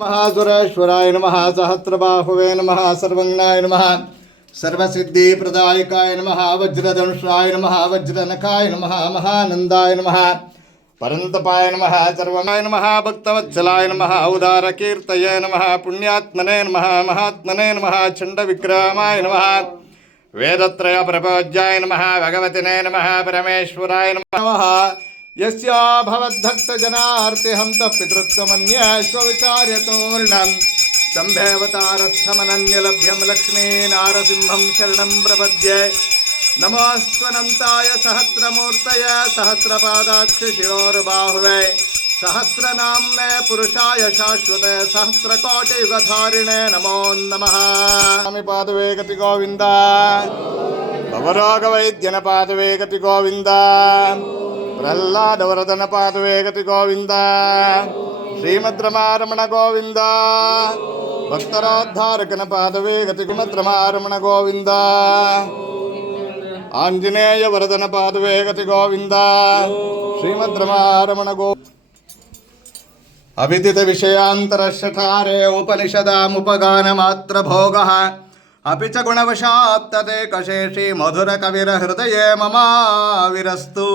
महासुरेश्वराय नमः सहस्रबाहुवे नमः सर्वज्ञाय नमः सर्वसिद्धिप्रदायकाय नमः वज्रधनुषाय नमः वज्रनखाय नमः महानन्दाय नमः परन्तपाय नमः सर्वमाय नमः भक्तवत्सलाय नमः औदारकीर्तये नमः पुण्यात्मने नमः महात्मने नमः चण्डविक्रमाय नमः वेदत्रयप्रपोज्याय नमः भगवतिने नमः परमेश्वराय नमः यस्या भवद्भक्तजनार्तिहन्तः पितृत्वमन्यश्वविचार्यतोर्णम्। सम्भेवतारस्थमनन्यलभ्यं लक्ष्मीनारसिंहं शरणं प्रपद्ये। नमोऽस्त्वनन्ताय सहस्रमूर्तय सहस्रपादाक्षशिरोर्बाहुवे सहस्रनाम्ने पुरुषाय शाश्वते सहस्रकोटियुगधारिणे नमो नमः। ಭವರೋಗವೈದ್ಯನ ಪಾದವೇ ಗತಿ ಗೋವಿಂದ ಪ್ರಹ್ಲಾದವರದನ ಪಾದವೇ ಗತಿ ಗೋವಿಂದ ಶ್ರೀಮದ್ರಮಾರಮಣ ಗೋವಿಂದ ಭಕ್ತರೋದ್ಧಾರಕನ ಪಾದವೇ ಗತಿ ಗುಣದ್ರಮಾರಮಣ ಗೋವಿಂದ ಆಂಜನೇಯ ವರದನ ಪಾದವೇ ಗತಿ ಗೋವಿಂದ ಶ್ರೀಮದ್ರಮಾರಮಣ ಗೋ ಅಭಿದಿತ ವಿಷಯಾಂತರ ಶಠಾರೇ ಉಪನಿಷದ ಮುಪಗಾನ ಮಾತ್ರ ಭೋಗ अपि च गुणवशात् तदेकशेषी मधुरकविरहृदये ममाविरस्तु